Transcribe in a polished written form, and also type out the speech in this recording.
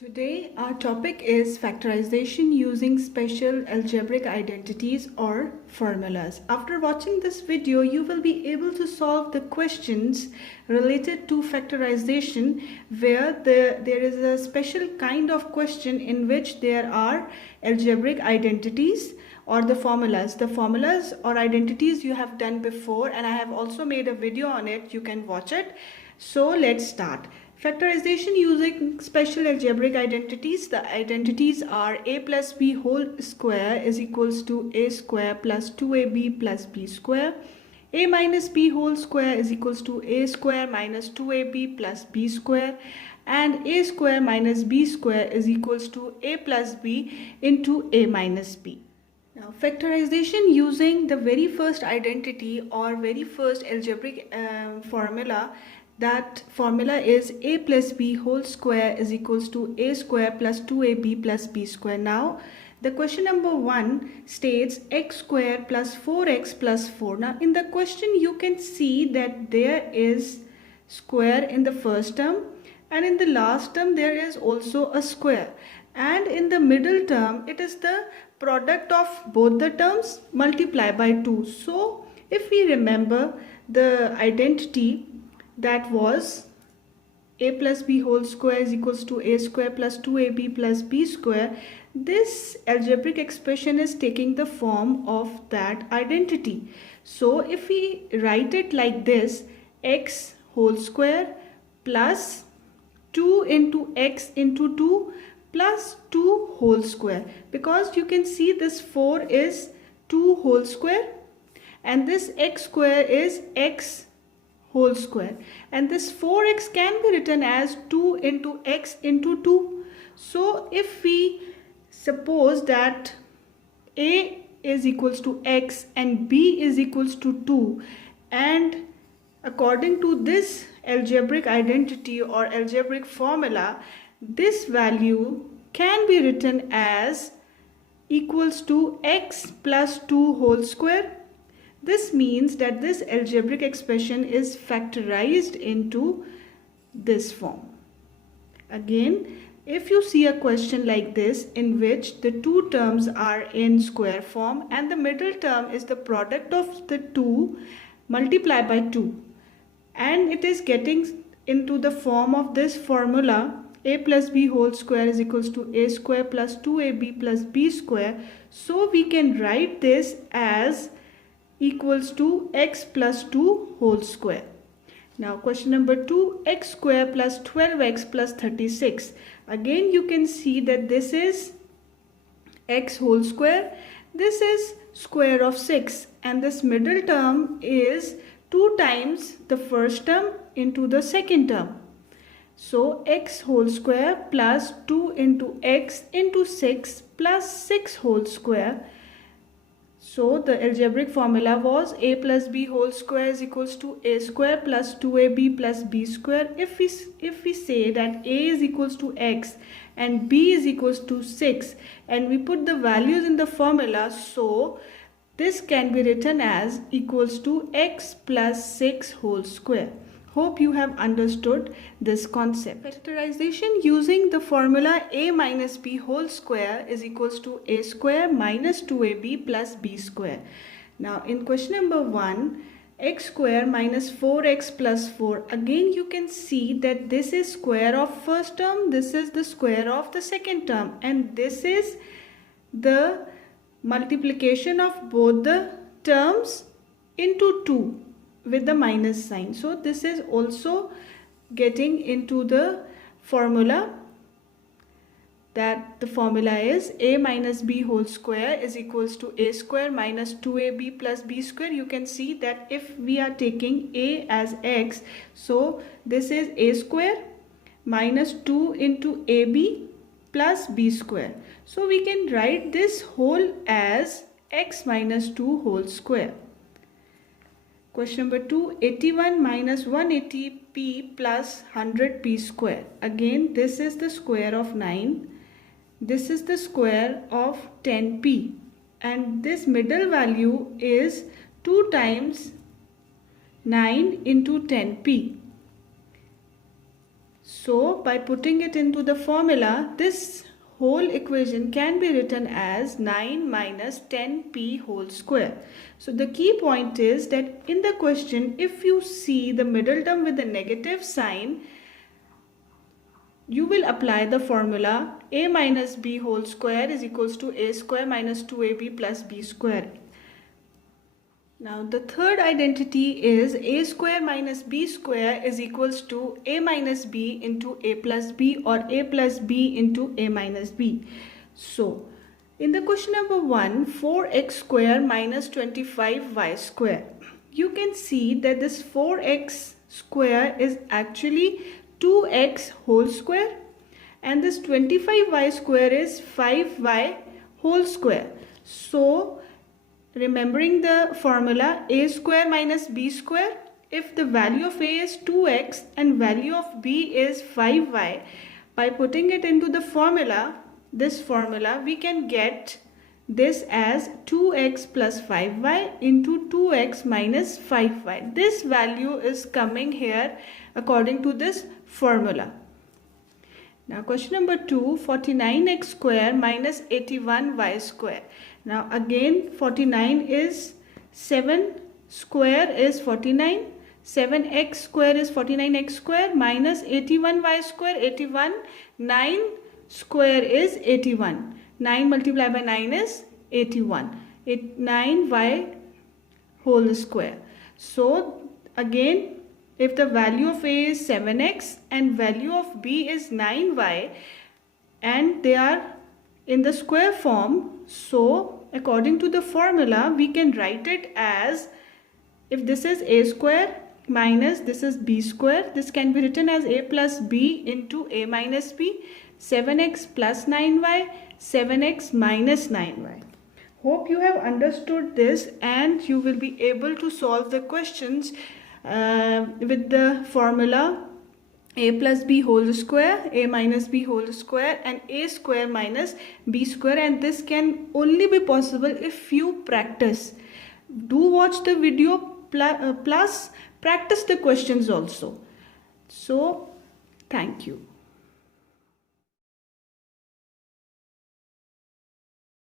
Today our topic is factorization using special algebraic identities or formulas. After watching this video, you will be able to solve the questions related to factorization where there is a special kind of question in which there are algebraic identities or the formulas. The formulas or identities you have done before, and I have also made a video on it. You can watch it. So let's start. Factorization using special algebraic identities. The identities are a plus b whole square is equals to a square plus 2ab plus b square. A minus b whole square is equals to a square minus 2ab plus b square. And a square minus b square is equals to a plus b into a minus b. Now, factorization using the very first identity or very first algebraic formula. That formula is a plus b whole square is equals to a square plus 2ab plus b square. Now, the question number 1 states x square plus 4x plus 4. Now, in the question you can see that there is square in the first term and in the last term there is also a square. And in the middle term it is the product of both the terms multiplied by 2. So, if we remember the identity that was a plus b whole square is equals to a square plus 2ab plus b square, this algebraic expression is taking the form of that identity. So if we write it like this, x whole square plus 2 into x into 2 plus 2 whole square, because you can see this 4 is 2 whole square and this x square is x whole square, and this 4x can be written as 2 into x into 2. So if we suppose that a is equals to x and b is equals to 2, and according to this algebraic identity or algebraic formula, this value can be written as equals to x plus 2 whole square. This means that this algebraic expression is factorized into this form. Again, if you see a question like this in which the two terms are in square form and the middle term is the product of the two multiplied by 2, and it is getting into the form of this formula a plus b whole square is equals to a square plus 2ab plus b square, so we can write this as equals to x plus 2 whole square. Now question number 2, x square plus 12x plus 36. Again you can see that this is x whole square, this is square of 6, and this middle term is 2 times the first term into the second term. So x whole square plus 2 into x into 6 plus 6 whole square. So the algebraic formula was a plus b whole square is equals to a square plus 2ab plus b square. If we say that a is equals to x and b is equals to 6 and we put the values in the formula, so this can be written as equals to x plus 6 whole square. Hope you have understood this concept. Factorization using the formula a minus b whole square is equals to a square minus 2ab plus b square. Now in question number 1, x square minus 4x plus 4. Again you can see that this is square of first term, this is the square of the second term, and this is the multiplication of both the terms into 2 with the minus sign. So this is also getting into the formula, that the formula is a minus b whole square is equals to a square minus 2ab plus b square. You can see that if we are taking a as x, so this is a square minus 2 into ab plus b square. So we can write this whole as x minus 2 whole square. Question number 2, 81 minus 180p plus 100p square. Again, this is the square of 9. This is the square of 10p. And this middle value is 2 times 9 into 10p. So by putting it into the formula, this whole equation can be written as 9 minus 10p whole square. So the key point is that in the question, if you see the middle term with the negative sign, you will apply the formula a minus b whole square is equals to a square minus 2ab plus b square. Now the third identity is a square minus b square is equals to a minus b into a plus b or a plus b into a minus b. So in the question number 1, 4x square minus 25y square, you can see that this 4x square is actually 2x whole square and this 25y square is 5y whole square. So remembering the formula a square minus b square, if the value of a is 2x and value of b is 5y, by putting it into the formula, this formula, we can get this as 2x plus 5y into 2x minus 5y. This value is coming here according to this formula. Now question number 2, 49x square minus 81y square. Now again 49 is 7 square is 49, 7x square is 49x square minus 81y square, 81, 9 square is 81. 9 multiplied by 9 is 81. 9y whole square. So again, if the value of a is 7x and value of b is 9y and they are in the square form, so according to the formula we can write it as, if this is a square minus this is b square, this can be written as a plus b into a minus b, 7x plus 9y, 7x minus 9y. Hope you have understood this and you will be able to solve the questions with the formula a plus b whole square, a minus b whole square and a square minus b square, and this can only be possible if you practice. Do watch the video plus practice the questions also. So thank you.